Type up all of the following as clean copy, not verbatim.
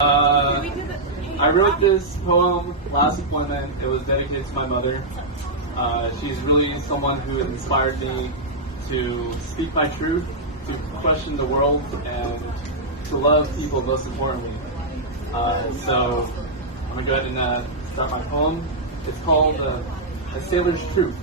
I wrote this poem last appointment. It was dedicated to my mother. She's really someone who inspired me to speak my truth, to question the world, and to love people most importantly. So I'm going to go ahead and start my poem. It's called A Sailor's Truth.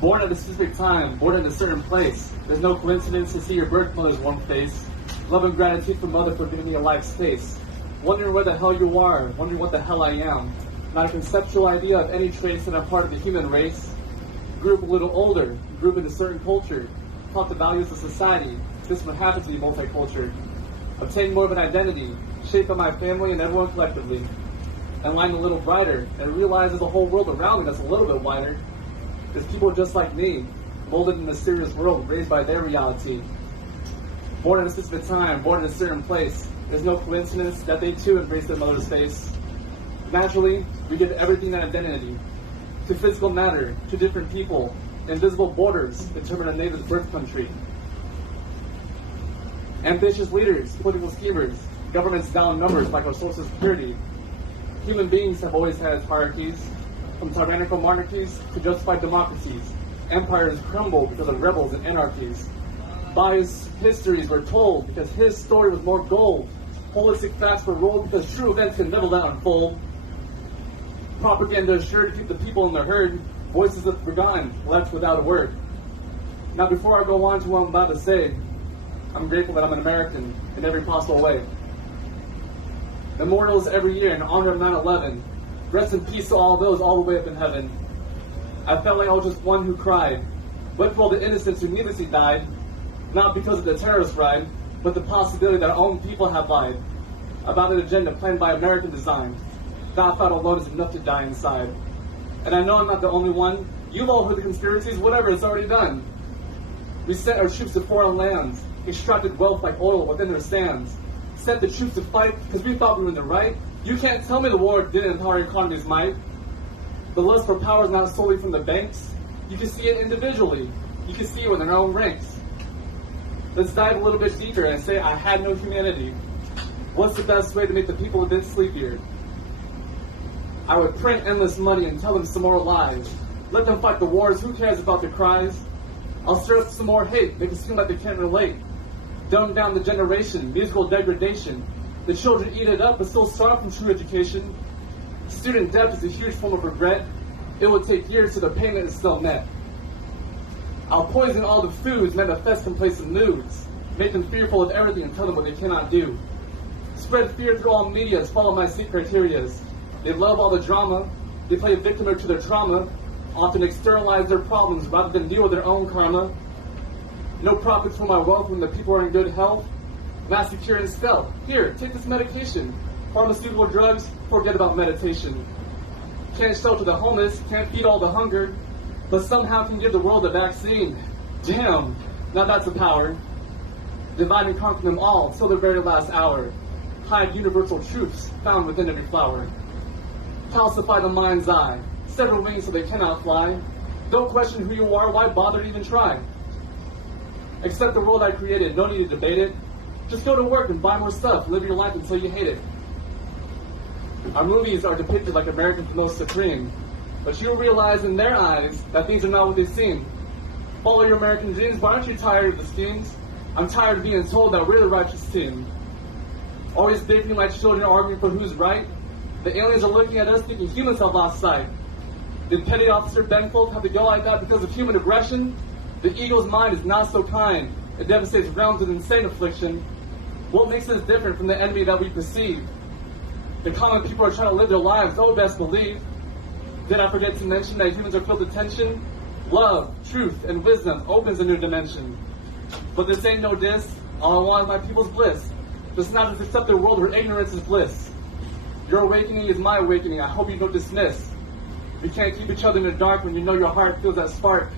Born at a specific time, born in a certain place. There's no coincidence to see your birth mother's warm face. Love and gratitude for mother for giving me a life space. Wondering where the hell you are, wondering what the hell I am. Not a conceptual idea of any trace that I'm part of the human race. Grew up a little older, grew up in a certain culture. Taught the values of society. This is what happens to be multicultural. Obtained more of an identity, shaped by my family and everyone collectively. And lined a little brighter, and realized the whole world around me that's a little bit wider. There's people just like me, molded in a mysterious world, raised by their reality. Born in a specific time, born in a certain place. There's no coincidence that they too embrace their mother's face. Naturally, we give everything an identity. To physical matter, to different people, invisible borders determine a native's birth country. Ambitious leaders, political schemers, governments down numbers like our social security. Human beings have always had hierarchies. From tyrannical monarchies to justified democracies, empires crumble because of rebels and anarchies. Biased histories were told because his story was more gold. Holistic facts were rolled because true events can never let unfold. Propaganda is sure to keep the people in the herd. Voices were forgotten, left without a word. Now before I go on to what I'm about to say, I'm grateful that I'm an American in every possible way. Memorials every year in honor of 9/11. Rest in peace to all those all the way up in heaven. I felt like I was just one who cried. Wept for all the innocents who needlessly died, not because of the terrorist ride, but the possibility that our own people have lied about an agenda planned by American design. That thought alone is enough to die inside. And I know I'm not the only one. You've all heard the conspiracies, whatever, it's already done. We sent our troops to foreign lands, extracted wealth like oil within their sands, sent the troops to fight because we thought we were in the right. You can't tell me the war didn't empower your economy's might. The lust for power is not solely from the banks. You can see it individually. You can see it within our own ranks. Let's dive a little bit deeper and say I had no humanity. What's the best way to make the people a bit sleepier? I would print endless money and tell them some more lies. Let them fight the wars, who cares about their cries? I'll stir up some more hate, make it seem like they can't relate. Dumb down the generation, musical degradation. The children eat it up, but still starve from true education. Student debt is a huge form of regret. It will take years till the payment is still met. I'll poison all the foods, manifest complacent moods. Make them fearful of everything and tell them what they cannot do. Spread fear through all medias, follow my sleep criterias. They love all the drama. They play victim to their trauma. Often externalize their problems rather than deal with their own karma. No profits from my wealth when the people are in good health. Mass secure and stealth. Here, take this medication. Pharmaceutical drugs, forget about meditation. Can't shelter the homeless, can't feed all the hunger, but somehow can give the world a vaccine. Damn, now that's a power. Divide and conquer them all till the very last hour. Hide universal truths found within every flower. Calcify the mind's eye. Sever wings so they cannot fly. Don't question who you are, why bother to even try? Accept the world I created, no need to debate it. Just go to work and buy more stuff, live your life until you hate it. Our movies are depicted like Americans the most supreme, but you'll realize in their eyes that things are not what they seem. Follow your American dreams, but aren't you tired of the schemes? I'm tired of being told that we're the righteous team. Always bickering like children arguing for who's right. The aliens are looking at us thinking humans have lost sight. Did Petty Officer Ben Folk have to go like that because of human aggression? The ego's mind is not so kind. It devastates realms with insane affliction. What makes us different from the enemy that we perceive? The common people are trying to live their lives, oh best believe. Did I forget to mention that humans are filled with tension? Love, truth, and wisdom opens a new dimension. But this ain't no diss. All I want is my people's bliss. Just not just accept a world where ignorance is bliss. Your awakening is my awakening. I hope you don't dismiss. We can't keep each other in the dark when you know your heart feels that spark.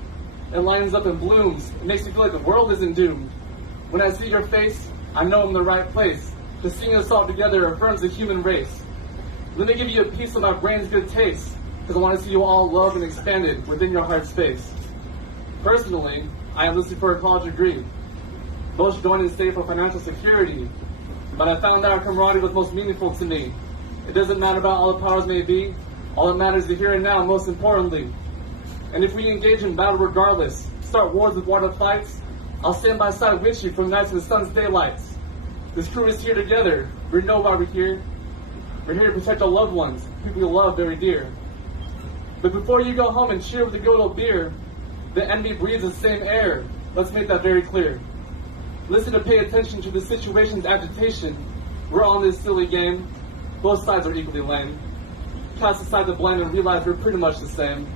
It lines up and blooms. It makes you feel like the world isn't doomed. When I see your face, I know I'm in the right place. To sing us all together affirms the human race. Let me give you a piece of my brain's good taste, because I want to see you all loved and expanded within your heart space. Personally, I am listening for a college degree. Those going in state for financial security. But I found that our camaraderie was most meaningful to me. It doesn't matter about all the powers may be. All that matters is the here and now, most importantly. And if we engage in battle regardless, start wars with water fights, I'll stand by side with you from night to the sun's daylights. This crew is here together. We know why we're here. We're here to protect our loved ones, people we love very dear. But before you go home and cheer with a good old beer, the enemy breathes the same air. Let's make that very clear. Listen to pay attention to the situation's agitation. We're on this silly game. Both sides are equally lame. Cast aside the blame and realize we're pretty much the same.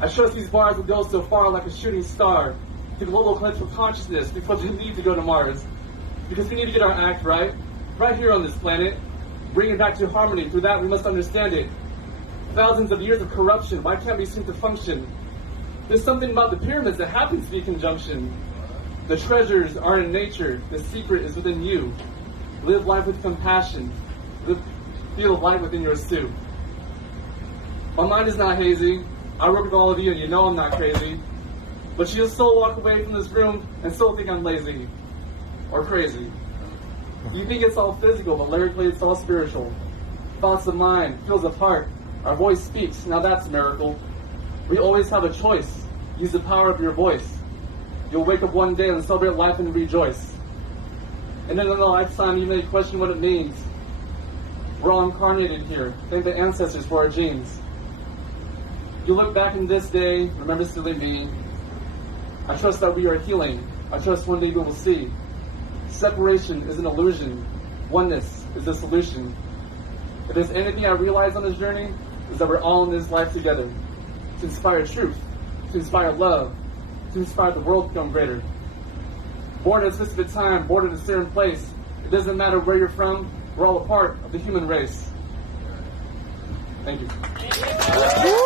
I trust these bars will go so far like a shooting star to global collective consciousness before they need to go to Mars. Because we need to get our act right here on this planet. Bring it back to harmony. Through that, we must understand it. Thousands of years of corruption, why can't we seem to function? There's something about the pyramids that happens to be conjunction. The treasures are in nature. The secret is within you. Live life with compassion. Feel light within your suit. My mind is not hazy. I work with all of you, and you know I'm not crazy. But you'll still walk away from this room and still think I'm lazy. Or crazy. You think it's all physical, but lyrically it's all spiritual. Thoughts of mind, feels of heart. Our voice speaks. Now that's a miracle. We always have a choice. Use the power of your voice. You'll wake up one day and celebrate life and rejoice. And in another lifetime, you may question what it means. We're all incarnated here. Thank the ancestors for our genes. You look back in this day, remember silly me. I trust that we are healing. I trust one day we will see. Separation is an illusion. Oneness is the solution. If there's anything I realize on this journey, is that we're all in this life together. To inspire truth, to inspire love, to inspire the world to become greater. Born at a specific time, born in a certain place. It doesn't matter where you're from, we're all a part of the human race. Thank you.